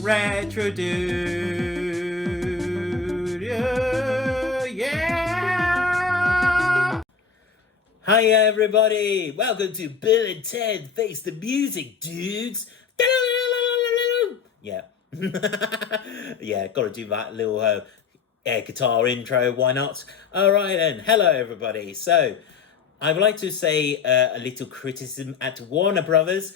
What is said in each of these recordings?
Retrodude. Yeah! Hi everybody! Welcome to Bill and Ted Face the Music, dudes! Yeah. Yeah, gotta do that little air guitar intro, why not? Alright then, hello everybody. So, I would like to say a little criticism at Warner Brothers.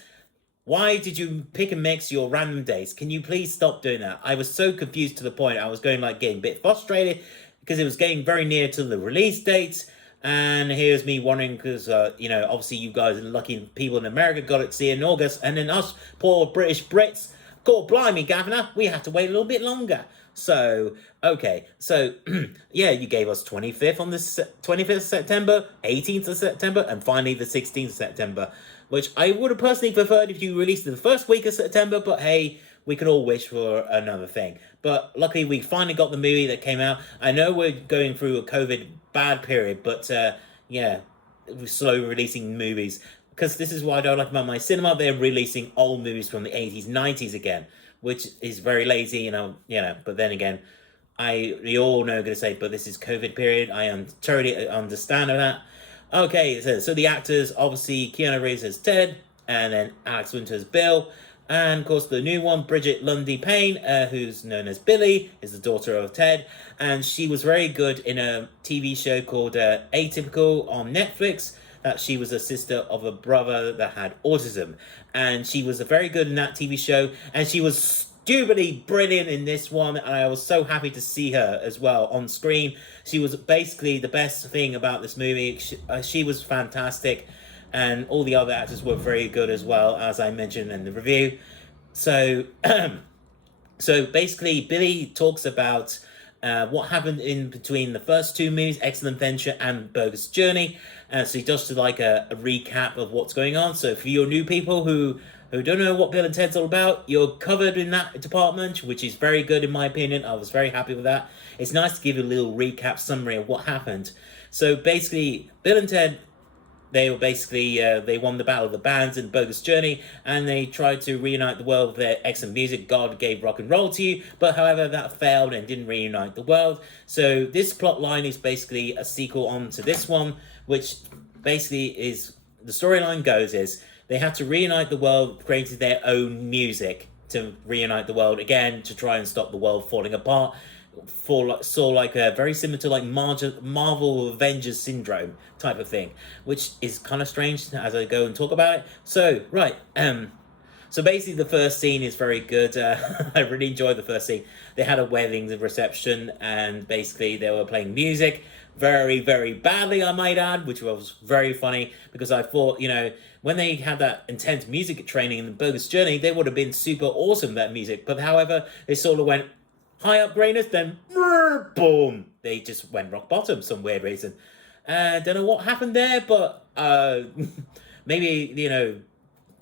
Why did you pick and mix your random days? Can you please stop doing that? I was so confused to the point I was getting a bit frustrated because it was getting very near to the release dates. And here's me wondering because, obviously you guys and lucky people in America got it to see in August. And then us poor British Brits, God blimey, Governor, we have to wait a little bit longer. So, okay. So, yeah, you gave us 25th on the 25th of September, 18th of September, and finally the 16th of September. Which I would have personally preferred if you released it the first week of September, but hey, we could all wish for another thing. But luckily, we finally got the movie that came out. I know we're going through a COVID bad period, but yeah, we're slow releasing movies. Because this is what I don't like about my cinema. They're releasing old movies from the 80s, 90s again, which is very lazy, but then again, you all know I'm going to say, but this is COVID period. I totally understand that. Okay, so the actors, obviously, Keanu Reeves as Ted, and then Alex Winter as Bill, and of course the new one, Bridget Lundy-Paine, who's known as Billy, is the daughter of Ted, and she was very good in a TV show called Atypical on Netflix, that she was a sister of a brother that had autism, and she was very good in that TV show, and she was stupidly brilliant in this one, and I was so happy to see her as well on screen. She was basically the best thing about this movie. She was fantastic, and all the other actors were very good as well, as I mentioned in the review. So, so basically, Billy talks about what happened in between the first two movies, Excellent Adventure and Bogus Journey. So he does like a recap of what's going on. So for your new people who don't know what Bill and Ted's all about, you're covered in that department, which is very good in my opinion. I was very happy with that. It's nice to give you a little recap summary of what happened. So basically, Bill and Ted, they were basically, they won the Battle of the Bands in Bogus Journey, and they tried to reunite the world with their excellent music, God Gave Rock and Roll to You, but however, that failed and didn't reunite the world. So this plot line is basically a sequel on to this one, which basically is, the storyline goes is, they had to reunite the world, creating their own music to reunite the world again, to try and stop the world falling apart. Very similar to like Marvel Avengers syndrome type of thing, which is kind of strange as I go and talk about it. So, right, so basically the first scene is very good. I really enjoyed the first scene. They had a wedding reception, and basically they were playing music very, very badly, I might add, which was very funny because I thought, when they had that intense music training in the Bogus Journey, they would have been super awesome, that music. But however, they sort of went high up greatness, then boom, they just went rock bottom some weird reason. Don't know what happened there, but maybe, the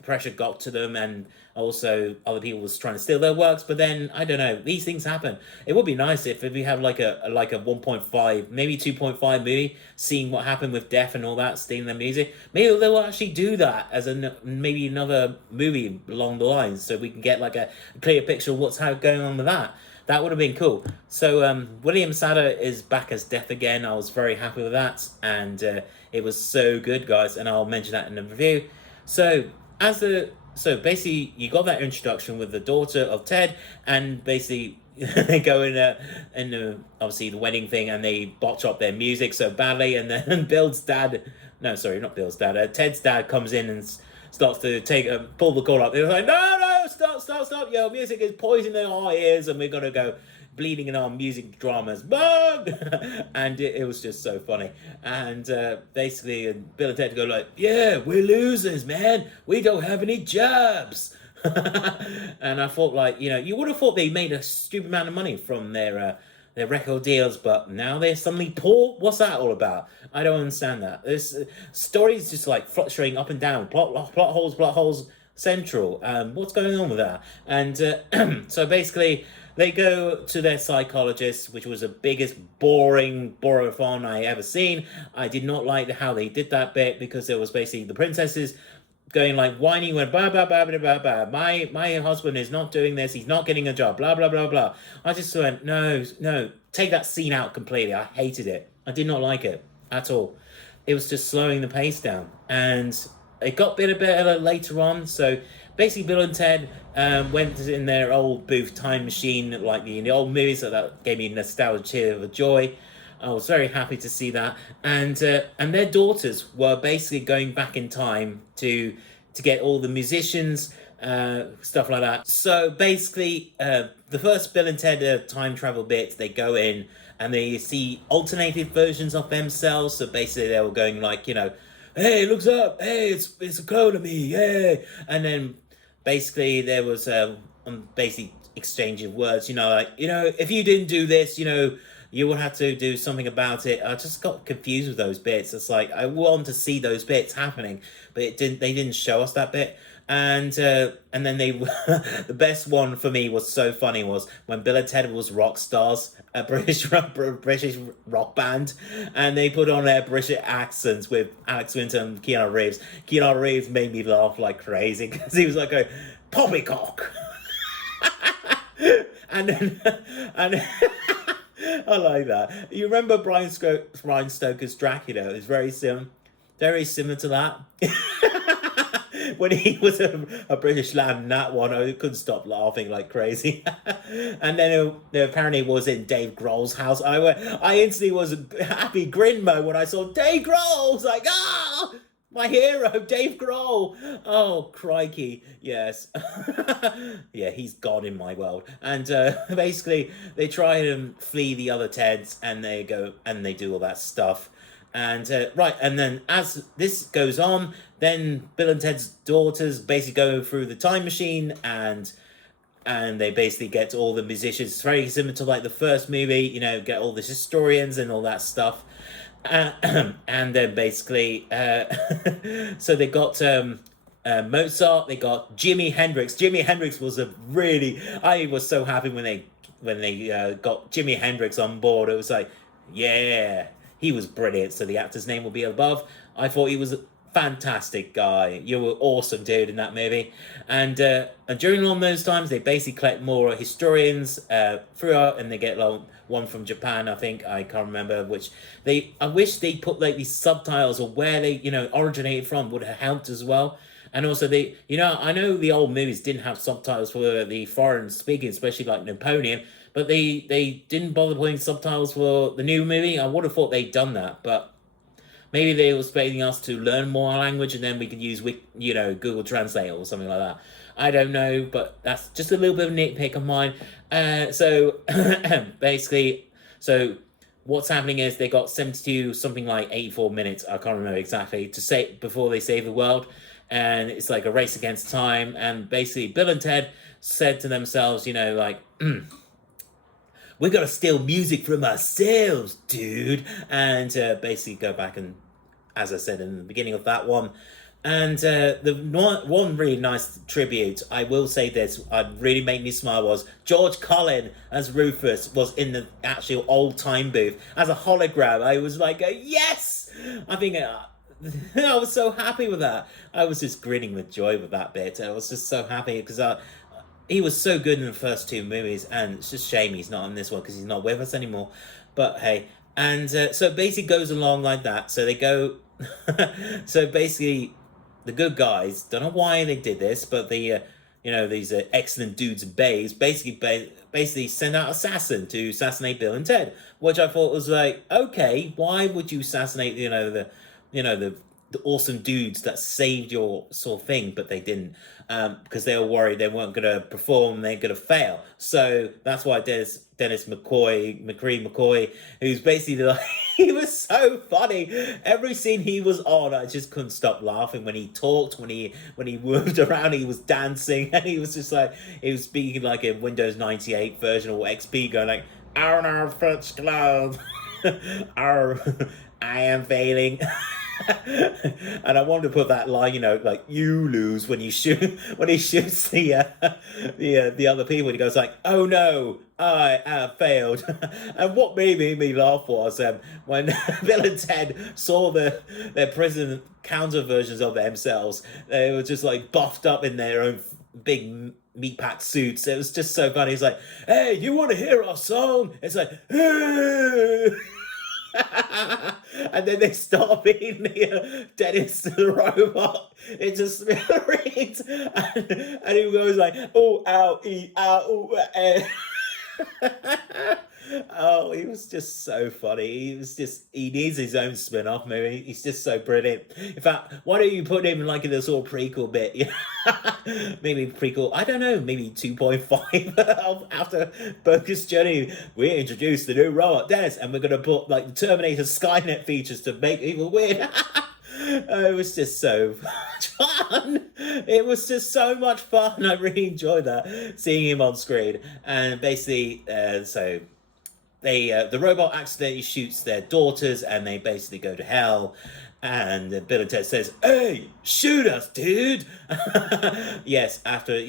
pressure got to them, and also other people was trying to steal their works. But then I don't know, these things happen. It would be nice if we have like a 1.5, maybe 2.5 movie, seeing what happened with Def and all that, stealing their music. Maybe they'll actually do that as maybe another movie along the lines, so we can get like a clear picture of what's going on with that. That would have been cool. So William Sadler is back as Death again. I was very happy with that, and it was so good, guys, and I'll mention that in the review. So basically, you got that introduction with the daughter of Ted, and basically they go in obviously the wedding thing, and they botch up their music so badly, and then Ted's dad comes in and starts to pull the cord up. They're like, no, stop, your music is poisoning our ears, and we're gonna go bleeding in our music dramas. And it was just so funny. And basically, Bill and Ted go like, yeah, we're losers, man. We don't have any jobs. And I thought, like, you would have thought they made a stupid amount of money from their record deals, but now they're suddenly poor. What's that all about? I don't understand that. This story is just like fluctuating up and down. Plot holes central. What's going on with that? And so basically, they go to their psychologist, which was the biggest boring borophon I ever seen. I did not like how they did that bit, because it was basically the princesses going like whining, went blah blah blah blah blah blah. My husband is not doing this. He's not getting a job. Blah blah blah blah. I just went, no, no, take that scene out completely. I hated it. I did not like it at all. It was just slowing the pace down, and it got a bit better later on. So basically, Bill and Ted went in their old booth time machine, like in the old movies. So that gave me nostalgia of joy. I was very happy to see that, and their daughters were basically going back in time to get all the musicians, stuff like that. So basically, the first Bill and Ted time travel bit, they go in and they see alternated versions of themselves. So basically, they were going like, hey, looks up, hey, it's a clone of me, hey, and then basically there was basically exchange of words, like, if you didn't do this, you will have to do something about it. I just got confused with those bits. It's like I want to see those bits happening, but they didn't show us that bit. And then they the best one for me was so funny was when Bill and Ted was rock stars, a British rock band, and they put on their British accents with Alex Winter and Keanu Reeves. Keanu Reeves made me laugh like crazy because he was like a poppycock. and then I like that. You remember Brian Stoker's Dracula? It's very similar to that. When he was a British lad in that one, I couldn't stop laughing like crazy. And then apparently it was in Dave Grohl's house. I instantly was a happy grin mode when I saw Dave Grohl. I was like, my hero, Dave Grohl. Oh, crikey. Yes. Yeah, he's gone in my world. And basically, they try and flee the other Teds, and they go and they do all that stuff. And and then as this goes on, then Bill and Ted's daughters basically go through the time machine, and they basically get all the musicians. It's very similar to like the first movie, get all the historians and all that stuff. And then basically, so they got Mozart, they got Jimi Hendrix. Jimi Hendrix was I was so happy when they got Jimi Hendrix on board. It was like, yeah, he was brilliant. So the actor's name will be above. I thought he was a fantastic guy. You were awesome, dude, in that movie. And during all those times, they basically collect more historians throughout, and they get one from Japan, I think. I can't remember which. I wish they put like these subtitles of where they originated from would have helped as well. And also I know the old movies didn't have subtitles for the foreign speaking, especially like Napoleon, but they didn't bother putting subtitles for the new movie. I would have thought they'd done that, but maybe they were expecting us to learn more language and then we could use Google Translate or something like that. I don't know, but that's just a little bit of a nitpick of mine. So basically, what's happening is they got 72, something like 84 minutes, I can't remember exactly, before they save the world. And it's like a race against time. And basically, Bill and Ted said to themselves, like, we got to steal music from ourselves, dude. And basically go back and, as I said in the beginning of that one. And the one really nice tribute, I will say this, really made me smile, was George Collin as Rufus was in the actual old time booth as a hologram. I was like, yes! I think I was so happy with that. I was just grinning with joy with that bit. I was just so happy because he was so good in the first two movies, and it's just a shame he's not in this one because he's not with us anymore. But hey, and so it basically goes along like that. So they go, so basically the good guys, don't know why they did this, but these excellent dudes and babes basically send out assassin to assassinate Bill and Ted, which I thought was like, okay, why would you assassinate the awesome dudes that saved your sort of thing, but they didn't, because they were worried they weren't going to perform, they're going to fail. So that's why Dennis McCoy, who's basically like, he was so funny. Every scene he was on, I just couldn't stop laughing when he talked, when he moved around, he was dancing, and he was just like, he was speaking like a Windows 98 version or XP, going like, our first glove, I am failing. And I wanted to put that line, like you lose when you shoot when he shoots the other people. And he goes like, "Oh no, I have failed." And what made me laugh was when Bill and Ted saw their prison counter versions of themselves. They were just like buffed up in their own big meat packed suits. It was just so funny. He's like, "Hey, you want to hear our song?" It's like, "Hey!" And then they start being the Dennis the robot into smithereens, and he goes like, "Oh, ow, ow, ooh, eh." Oh, he was just so funny. He needs his own spin-off movie. He's just so brilliant. In fact, why don't you put him like in this sort of prequel bit? Maybe prequel, I don't know, maybe 2.5 after Bogus Journey. We introduced the new robot, Dennis, and we're going to put like the Terminator Skynet features to make people weird. It was just so much fun. It was just so much fun. I really enjoyed that, seeing him on screen. And basically, so the robot accidentally shoots their daughters, and they basically go to hell. And Bill and Ted says, "Hey, shoot us, dude!" Yes, after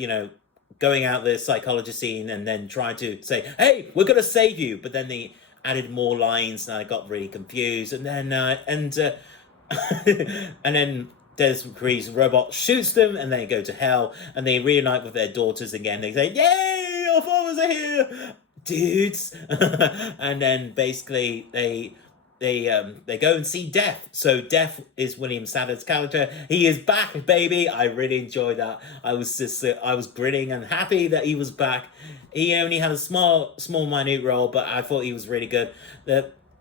going out the psychologist scene and then trying to say, "Hey, we're gonna save you," but then they added more lines, and I got really confused. And then and then Des McCree's robot shoots them, and they go to hell, and they reunite with their daughters again. They say, "Yay, our fathers are here, dudes!" And then basically they go and see Death. So Death is William Sadler's character. He is back, baby. I really enjoyed that. I was grinning and happy that he was back. He only had a small minute role, but I thought he was really good.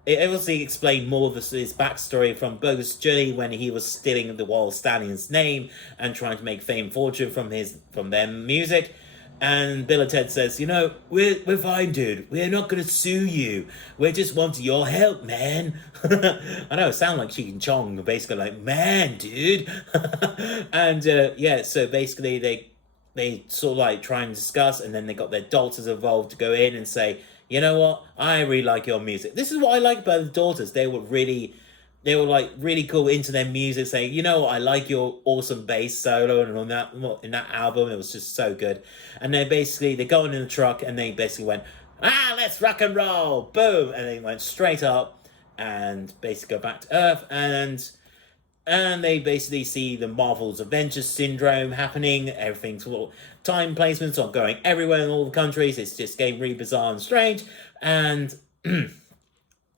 It obviously explained more of his backstory from Bogus Journey, when he was stealing the Wall Stallion's name and trying to make fame and fortune from their music. And Bill and Ted says, we're fine, dude. We're not going to sue you. We just want your help, man. I know, it sounds like Cheech and Chong, basically like, "Man, dude." And so basically they sort of like try and discuss, and then they got their daughters involved to go in and say, "You know what? I really like your music." This is what I like about the daughters. They were like really cool into their music, saying, "You know what? I like your awesome bass solo and on that in that album. It was just so good." And then basically they got in the truck and they basically went, "Let's rock and roll!" Boom, and they went straight up and basically go back to Earth, and they basically see the Marvel's Avengers syndrome happening. Everything's time placements are going everywhere in all the countries. It's just getting really bizarre and strange. And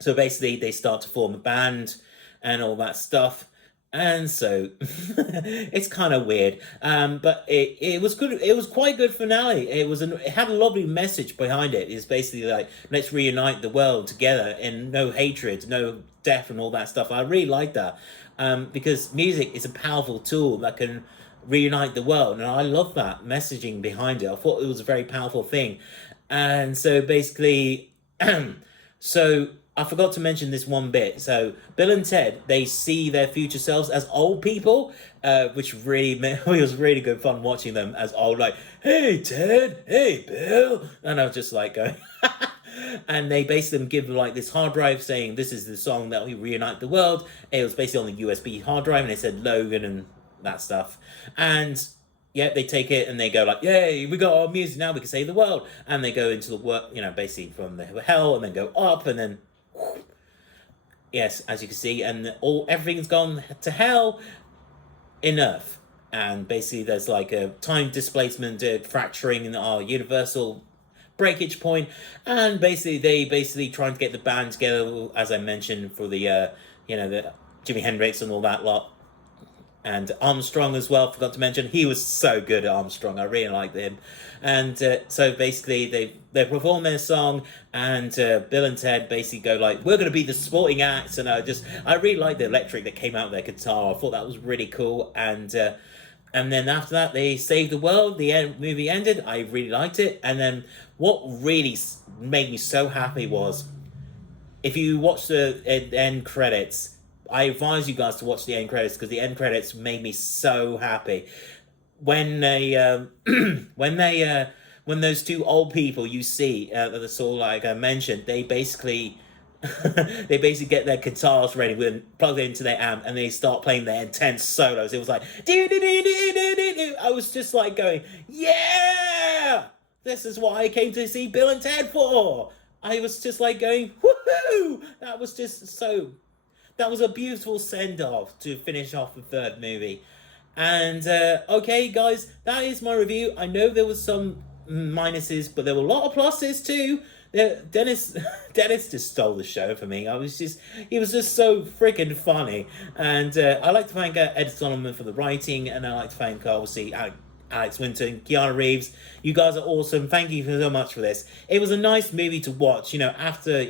so basically they start to form a band and all that stuff. And so it's kind of weird, but it was good. It was quite good finale. It had a lovely message behind it. It's basically like, let's reunite the world together, and no hatred, no death, and all that stuff. I really like that, because music is a powerful tool that can reunite the world, and I love that messaging behind it. I thought it was a very powerful thing. And so basically, so I forgot to mention this one bit. So Bill and Ted, they see their future selves as old people, which really it was really good fun watching them as old, like, "Hey Ted, hey Bill," and I was just like going. And they basically give them like this hard drive saying, "This is the song that we reunite the world." It was basically on the USB hard drive, and it said Logan and that stuff. And yeah, they take it and they go like, "Yay, we got our music now, we can save the world." And they go into the work, basically from the hell, and then go up, and then yes, as you can see, and everything's gone to hell in Earth. And basically there's like a time displacement, fracturing in our universal breakage point. And basically they trying to get the band together, as I mentioned, for the the Jimi Hendrix and all that lot. And Armstrong as well, forgot to mention. He was so good at Armstrong. I really liked him. And so basically they perform their song, and Bill and Ted basically go like, "We're going to be the supporting acts." And I really liked the electric that came out of their guitar. I thought that was really cool. And then after that, they saved the world. The movie ended. I really liked it. And then what really made me so happy was, if you watch the end credits, I advise you guys to watch the end credits, because the end credits made me so happy. When they, when those two old people you see, that sort of like I mentioned, they basically they basically get their guitars ready, plug it into their amp, and they start playing their intense solos. It was like, I was just like going, yeah, this is what I came to see Bill and Ted for. I was just like going, woohoo! That was just so. That was a beautiful send off to finish off the third movie. And okay, guys, that is my review. I know there was some minuses, but there were a lot of pluses too. Dennis just stole the show for me. He was just so freaking funny. And I like to thank Ed Solomon for the writing, and I like to thank obviously Alex Winton, Keanu Reeves. You guys are awesome. Thank you so much for this. It was a nice movie to watch. After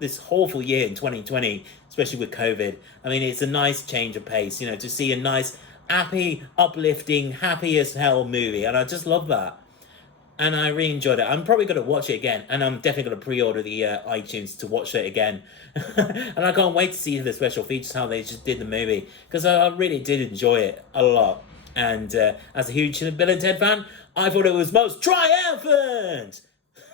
this awful year in 2020, especially with COVID. I mean, it's a nice change of pace. To see a nice, happy, uplifting, happy as hell movie, and I just love that. And I really enjoyed it. I'm probably going to watch it again, and I'm definitely going to pre-order the iTunes to watch it again. And I can't wait to see the special features, how they just did the movie, because I really did enjoy it a lot. And as a huge Bill and Ted fan, I thought it was most triumphant.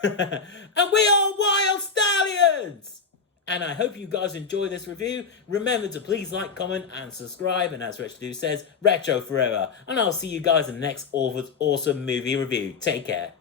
And we are Wild Stallions! And I hope you guys enjoy this review. Remember to please like, comment, and subscribe. And as Retrodude says, Retro forever. And I'll see you guys in the next awesome movie review. Take care.